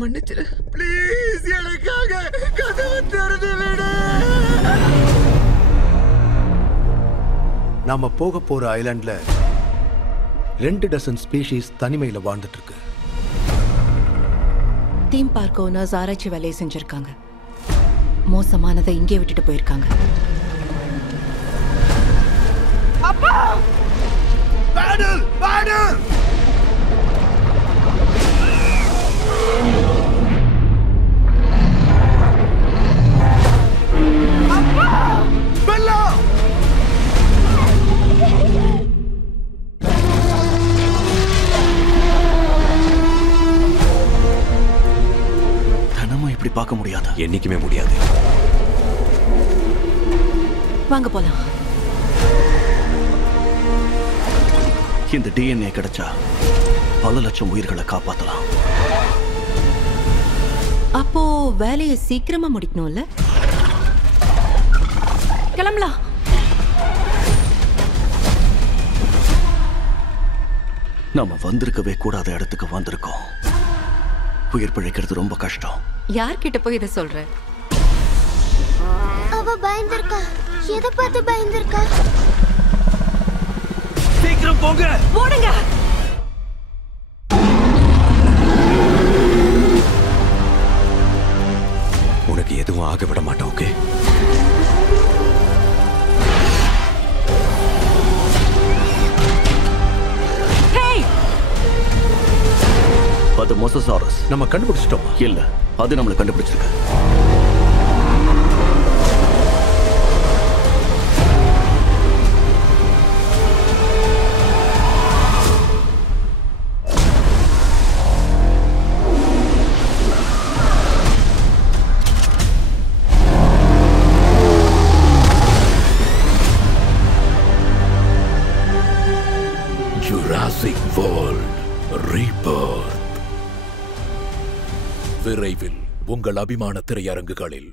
மன்னிச்சிரு ப்ளீஸ். எனக்காக கதவை திறந்து விடு. நாம போக போற ஐலாண்ட்ல 2 டசன் ஸ்பீஷீஸ் தனிமையில வாழ்ந்துட்டு இருக்கு. தீம் பார்க் ஓனர்ஸ் ஆராய்ச்சி வேலையை செஞ்சிருக்காங்க. மோசமானதை இங்கே விட்டுட்டு போயிருக்காங்க. அப்பா பேடல் பேடல். அப்பா பெல்லா. தினமும் இப்படி பார்க்க முடியாது. என்னைக்குமே முடியாது. வாங்க போலாம். இந்த டிஎன்ஏ கிடைச்சா பல லட்சம் உயிர்களை காப்பாத்தலாம். அப்போ வேலையை சீக்கிரமா முடிக்கணும்ல? கிளம்பலாம். நாம வந்திருக்கவே கூடாத இடத்துக்கு வந்திருக்கோம். உயிர் பிழைக்கிறது ரொம்ப கஷ்டம். யார்கிட்ட போய் இதை சொல்ற? அவ பயந்திருக்கா. எதை பார்த்து பயந்திருக்கா? சீக்கிரம் போங்க. ஓடுங்க. உனக்கு எதுவும் ஆக விட மாட்டோம். ஓகே? அது மோசசாரஸ். நம்ம கண்டுபிடிச்சிட்டோமா? இல்ல, அது நம்மளை கண்டுபிடிச்சிருக்கு. Jurassic World Rebirth விரைவில் உங்கள் அபிமான திரையரங்குகளில்.